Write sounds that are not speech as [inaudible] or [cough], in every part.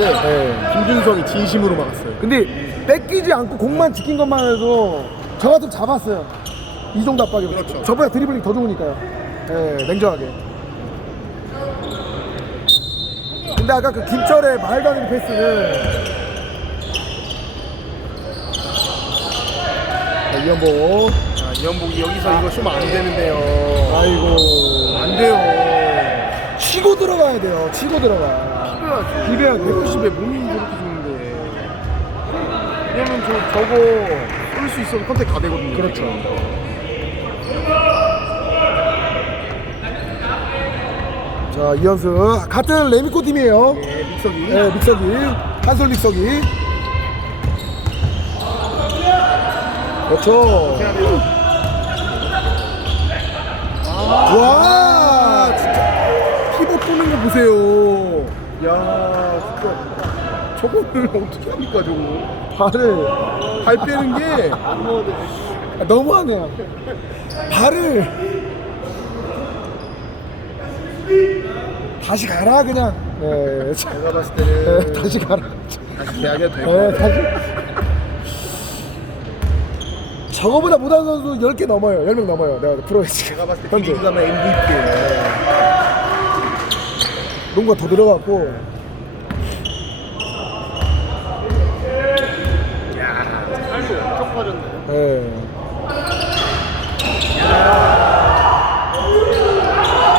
때 네. 김준성이 진심으로 막았어요. 근데 뺏기지 않고 공만 지킨 것만 해도 저 같으면 잡았어요. 이 정도 압박이면. 그렇죠. 저보다 드리블링 더 좋으니까요. 예, 냉정하게. 근데 아까 그 김철의 말도 안 되는 패스는 자, 이현보 자, 이현복이 여기서 이거 쏘면 안 되는데요. 아이고 안 돼요. 치고 들어가야 돼요. 치고 들어가. 비벼야 돼. 190에 몸이 저렇게 좋은데. 왜냐면 저, 저거 쏠 수 있어도 컨택 다 되거든요. 그렇죠. 자 이현수 같은 레미코 팀이에요. 네, 믹서기. 네, 믹서기 한솔 믹서기. 그렇죠. 와 진짜 피벗 도는 거 보세요. 야, 진짜. 저거를 [laughs] 어떻게 합니까, 저거? 발을 발 빼는 게. 아, 너무하네요. 발을 다시 가라 그냥. 네, 자, 제가 봤을 네, 때는 다시 가라. 다시 계약해도 될것 네. 다시. 저거보다 못하는 선수 10개 넘어요. 10명 넘어요. 내가 프로에 지금. 제가 봤을 때 현재. MVP예요. 농구가 더 들어갔고. 야, 살도 엄청 빠졌네요. 예.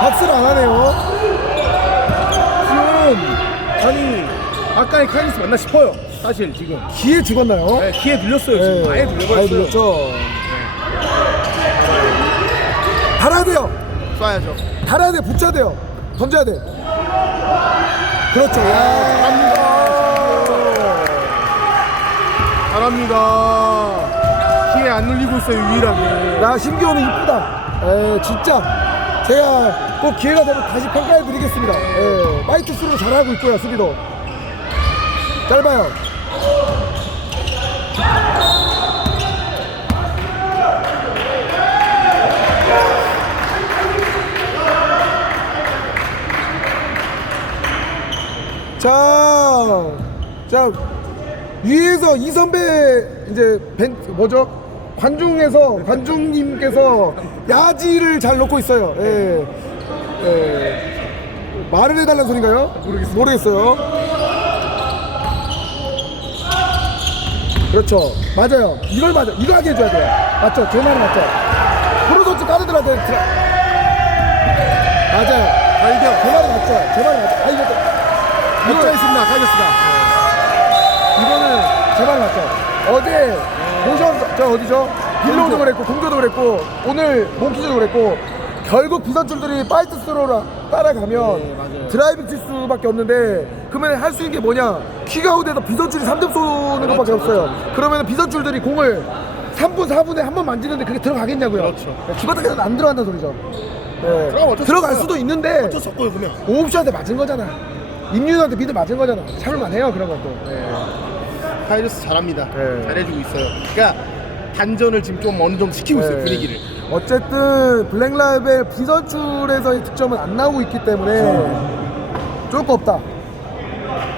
박스를 안 하네요. 지금 아니 아까의 카이리스 맞나 싶어요. 사실 지금 기회 죽었나요? 네, 기회 눌렸어요. 지금 아예 아예 눌려버렸어요. 눌렸죠. 달아야 돼요. 쏴야죠. 달아야 돼. 붙여야 돼요. 던져야 돼. 그렇죠. 야. 잘합니다. 기회 안 눌리고 있어요 유일하게. 야 심기호는 이쁘다. 에 진짜 제가 꼭 기회가 되면 다시 평가해 드리겠습니다. 에 파이트 스로 잘하고 있고요 수비도 짧아요. 자 위에서 이 선배 이제 벤 뭐죠? 관중에서 관중님께서 야지를 잘 놓고 있어요. 예. 예. 말을 해달라는 소린가요? 모르겠어요. 모르겠어요. 그렇죠. 맞아요. 이걸 맞아. 이거 하게 해줘야 돼요. 맞죠? 제 말이 맞죠? 프로 선수 까드들한테 들어. 맞아요. 갈겨. 제 말이 맞죠? 제 말이 맞죠? 아 이거 또- 역자했습니다. 가겠습니다. 이거는 제발 맞죠. 어제 모션 저 어디죠? 빌로우도 그랬고 공조도 그랬고 오늘 몽키즈도 그랬고 결국 비선출들이 파이트 스로라 따라가면 네, 맞아요. 드라이빙 칠 수밖에 없는데 그러면 할 수 있는 게 뭐냐 킥아웃에서 비선출이 3점 쏘는 것밖에 그렇죠, 없어요 그러면 비선출들이 공을 3분 4분에 한 번 만지는데 그게 들어가겠냐고요 그렇죠. 죽었다 깨도 안 들어간다는 소리죠 네. 들어갈. 수도 있는데 어쩔 수 없고요 그러면. 오옵션한테 맞은 거잖아 임윤한테 미드 맞은 거잖아 참을만 해요 그런 것도 네. 카이리스 잘합니다. 네. 잘해주고 있어요. 그러니까 단전을 지금 좀 어느 정도 시키고 있어요 네. 분위기를. 어쨌든 블랙라이벨 비선출에서의 득점은 안 나오고 있기 때문에 좋을 거 없다.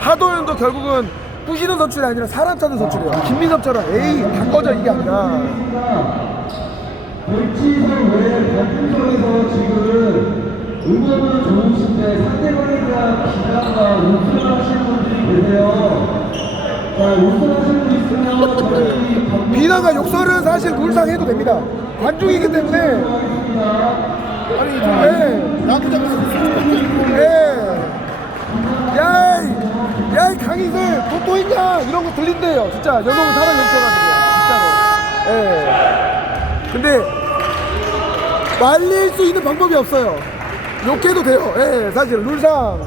하도현도 결국은 부시는 선출이 아니라 사람 찾는 선출이에요. 김민섭처럼 에이 다 꺼져 이게 아니라 물질을 왜 발전소에서 지금 응원은 좋으신데 상대방에 대한 비난과 하시는 분들이 계세요. 자, 우승하시는 분 있으면 저희 방 비난과 욕설은 사실 룰상 해도 됩니다. 관중이기 때문에 아니 네. 야구장에서 예. 야이, 야이 강희슬 또, 또 있냐 이런 거 들린대요. 진짜 여성은 사람이 없어가지고 진짜로. 예. 근데 말릴 수 있는 방법이 없어요. 욕해도 돼요. 예, 사실 룰상.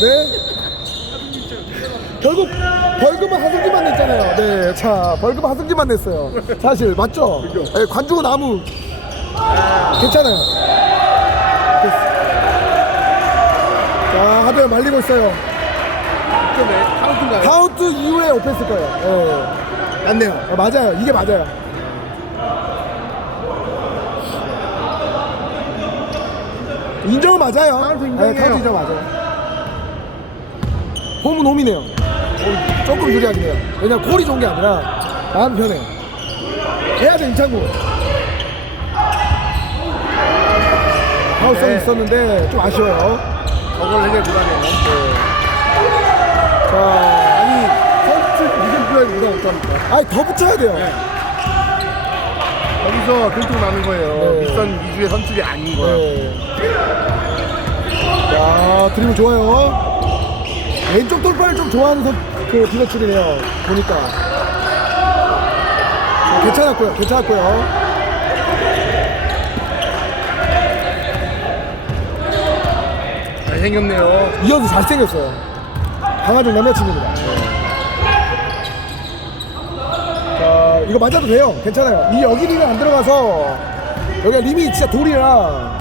네. 결국 벌금은 하승기만 냈잖아요. 네, 자 벌금 하승기만 냈어요. 사실 맞죠? 예, 관중은 아무 괜찮아요. 자, 하도현 말리고 있어요. 카운트인가요? 카운트 이후에 오펜스 거예요. 예. 맞네요. 아, 맞아요. 이게 맞아요. 인정은 맞아요. 카운트 네, 인정이에요. 카운트 인정 맞아요. 홈은 홈이네요. 어, 조금 유리하긴 해요. 왜냐면 골이 좋은 게 아니라 마음 편해. 해야 돼 임창구. 파울성이 네. 있었는데 좀 아쉬워요. 저걸 해결 못하네요. 자, 아니, 선수 이점 플레이 못하면 어떡합니까? 아니 더 붙여야 돼요. 네. 거기서 결정 나는 거예요. 네. 밑선 위주의 선출이 아닌 거야. 네. 자, 드리블 좋아요. 왼쪽 돌파를 좀 좋아하는 선, 그 비너출이네요. 보니까. 자, 괜찮았고요. 괜찮았고요. 잘생겼네요. 이현수 잘생겼어요. 강아지 남자친구입니다. 자, 이거 맞아도 돼요. 괜찮아요. 이 여기리가 안 들어가서 여기가 림이 진짜 돌이라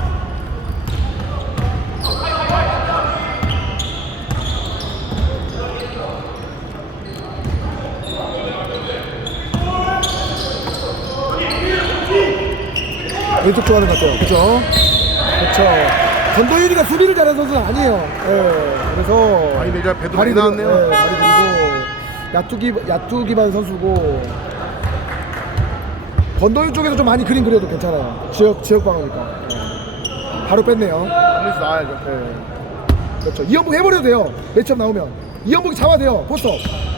왼쪽 좋아하는 것 같아요. 그죠? 그쵸. 전도일이가 수비를 잘하는 선수는 아니에요. 예. 그래서. 아니, 내가 배도 많이 나왔네요. 예, 다리 들고. 야투기, 야투기반 선수고. 건도일 쪽에서 좀 많이 그림 그려도 괜찮아요. 지역, 지역 방어니까. 예. 바로 뺐네요. 한번씩 나와야죠. 예. 그렇죠. 이연복 해버려도 돼요. 매첩 나오면. 이연복이 잡아야 돼요. 포스업.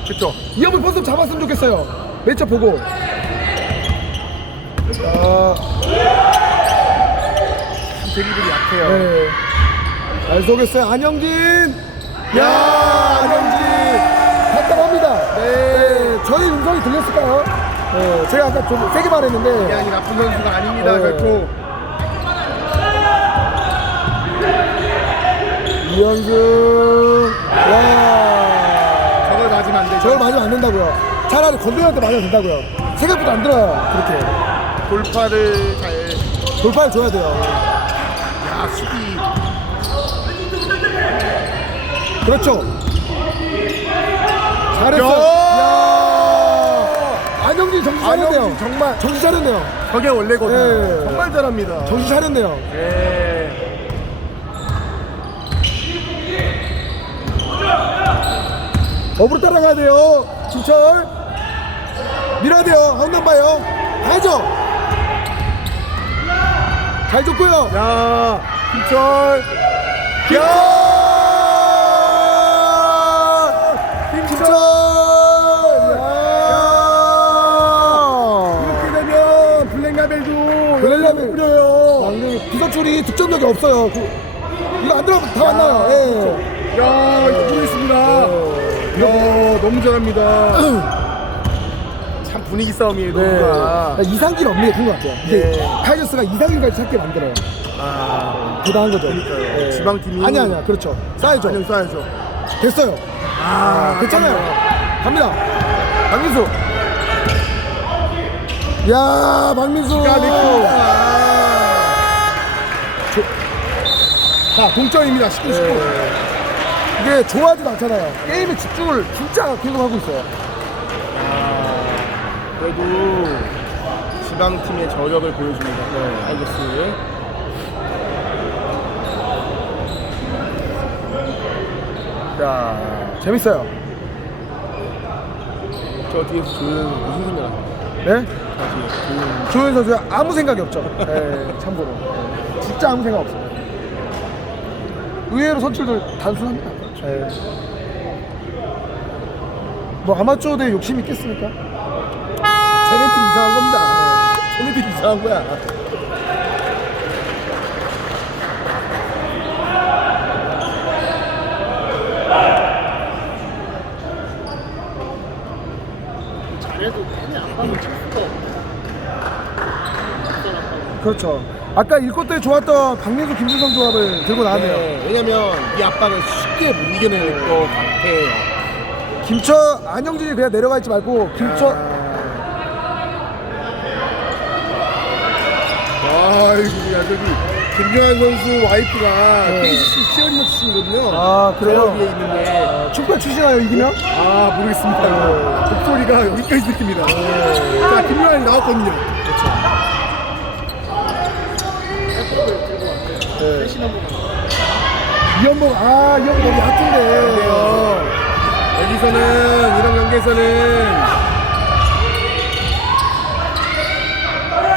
그쵸. 이연복 포스업 잡았으면 좋겠어요. 매첩 보고. 자, 드리블이 약해요. 네. 잘 속였어요. 안영진. 야, 안영진. 답답합니다. 네. 저희 음성이 들렸을까요? 네. 제가 아까 좀 세게 이게 말했는데. 아니 나쁜 선수가 아닙니다. 네. 결코. 이현준. 야. 저걸 맞으면 안 되죠. 저걸 맞으면 안 된다고요. 차라리 건드한테 맞으면 된다고요. 생각보다 안 들어요. 그렇게. 돌파를 잘. 돌파를 줘야 돼요. 야, 수비. 그렇죠. 잘했어. 야. 야. 안영진 정신 차렸네요. 정말. 정신 차렸네요. 저게 원래거든요. 네. 정말 잘합니다. 정신 차렸네요. 네. 업으로 따라가야 돼요. 진철. 밀어야 돼요. 한남 봐요. 가야죠. 잘 줬고요. 야, 김철. 야! 김철! 비서출이 득점력이 없어요. 그- 이거 안 들어가면 다 만나요. 예. 야, 이거 보겠습니다. 야, 너무 잘합니다. 참 분위기 싸움이에요, 네. 누가. 이상길 없는 게 좋은 것 같아요. 이게 네. 타이거스가 이상길까지 찾게 만들어요. 아, 대단한 거죠. 그러니까요. 지방팀이- 아니 아니야. 그렇죠. 쌓여죠. 안녕 써야죠. 됐어요. 아, 괜찮아요. 갑니다. 박민수. 야, 박민수. 막 자, 동점입니다. 19, 19. 네. 이게 좋아하지도 않잖아요. 게임에 집중을 진짜 계속 하고 있어요. 그래도 지방팀의 저력을 보여줍니다. 네. 타이거스. 자, 재밌어요. 저 뒤에서 조연 무슨 생각하세요? 네? 다시 조연. 조현 선수 아무 생각이 없죠. 네, 참고로. 네, 진짜 아무 생각 없어요. 의외로 선출들 단순합니다. 네. 뭐 아마추어들 욕심 있겠습니까? 쟤네들이 이상한 겁니다. 쟤네들이 이상한 거야. 그렇죠. 아까 일곱 때 좋았던 박민수 김주성 조합을 들고 나왔네요. 네, 왜냐면 이 압박을 쉽게 못 이겨낼 것 같아요. 김철 안영진이 그냥 내려가 있지 말고 김철 아이고, 야, 저기, 김경환 선수 와이프가 네. KCC 시어리너 출신이거든요. 아, 그래요? 저 위에 있는데. 축구 출신하여 이기면? 아, 모르겠습니다. 목소리가 여기까지 들립니다. 자, 김경환이 나왔거든요. 이현복 아 이현복 너무 약한데 그래요. 경기에서는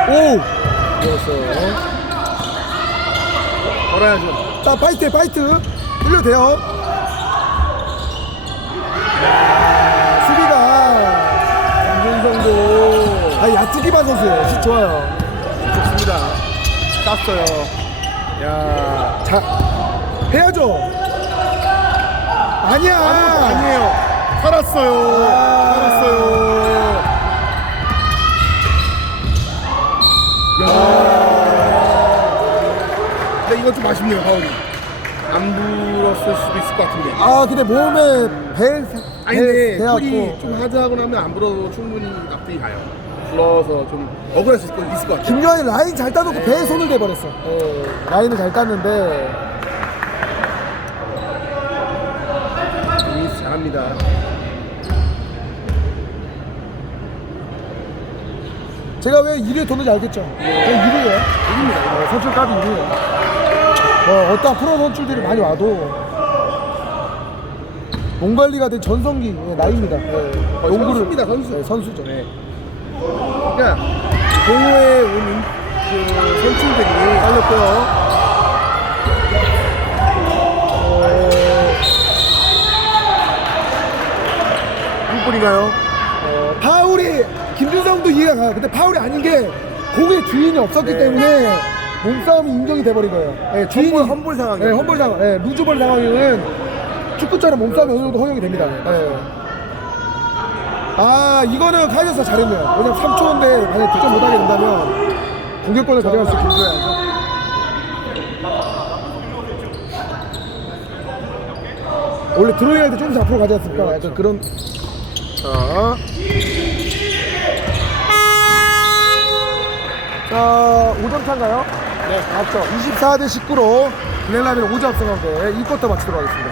오! 이었어 걸어야죠. 자, 파이트, 파이트. 흘려도 돼요. 수비가. 김준성도 아, 야투기반 선수예요. 슛 좋아요. 좋습니다. 땄어요. 야, 자, 해야죠. 아니야. 아무것도 아니에요. 살았어요. 아. 살았어요. 야. 근데 이건 좀 아쉽네요, 파울이. 안 불었을 수도 있을 것 같은데. 아, 근데 몸에 배, 아니 근데 배, 콜이 배갖고. 좀 하드하고 나면 안 불어도 충분히 납득이 가요. 불러서 좀 억울할 수 있을 것, 있을 것 같아요. 김요한이 라인 잘 따놓고 배에 손을 대버렸어. 예, 라인을 잘 땄는데. 이미스 잘합니다. 제가 왜 1위에 도는지 알겠죠? 왜 1위예요? 1위입니다. 선출 값이 1위예요. 뭐 어떠한 프로 선출들이 많이 와도 몸 관리가 된 전성기 예, 나이입니다. 예, 선수입니다, 선수. 예, 선수죠. 네. 그러니까 동호회 오는 그 선수들이 잘렸고요. 꿀꿀인가요? 어, 파울이 김준성도 이해가 가요. 근데 파울이 아닌 게 공의 주인이 없었기 네. 때문에 몸싸움이 인정이 돼버린 거예요. 예, 주인이 험볼- 험볼 상황이요. 네, 험볼 상황. 예, 루즈볼 상황에는 축구처럼 몸싸움이 어느 정도 허용이 됩니다. 예. 아 이거는 카이저스가 잘했네요. 왜냐면 3초인데 만약 득점 못하게 된다면 공격권을 가져갈 수 있어야죠. 원래 드로잉 할때 조금씩 앞으로 가지 않습니까? 약간 그런 자. 자, 5점 차인가요? 네. 맞죠. 24 대 19로 블랙라면 5점 앞서가는데 이 쿼터 마치도록 하겠습니다.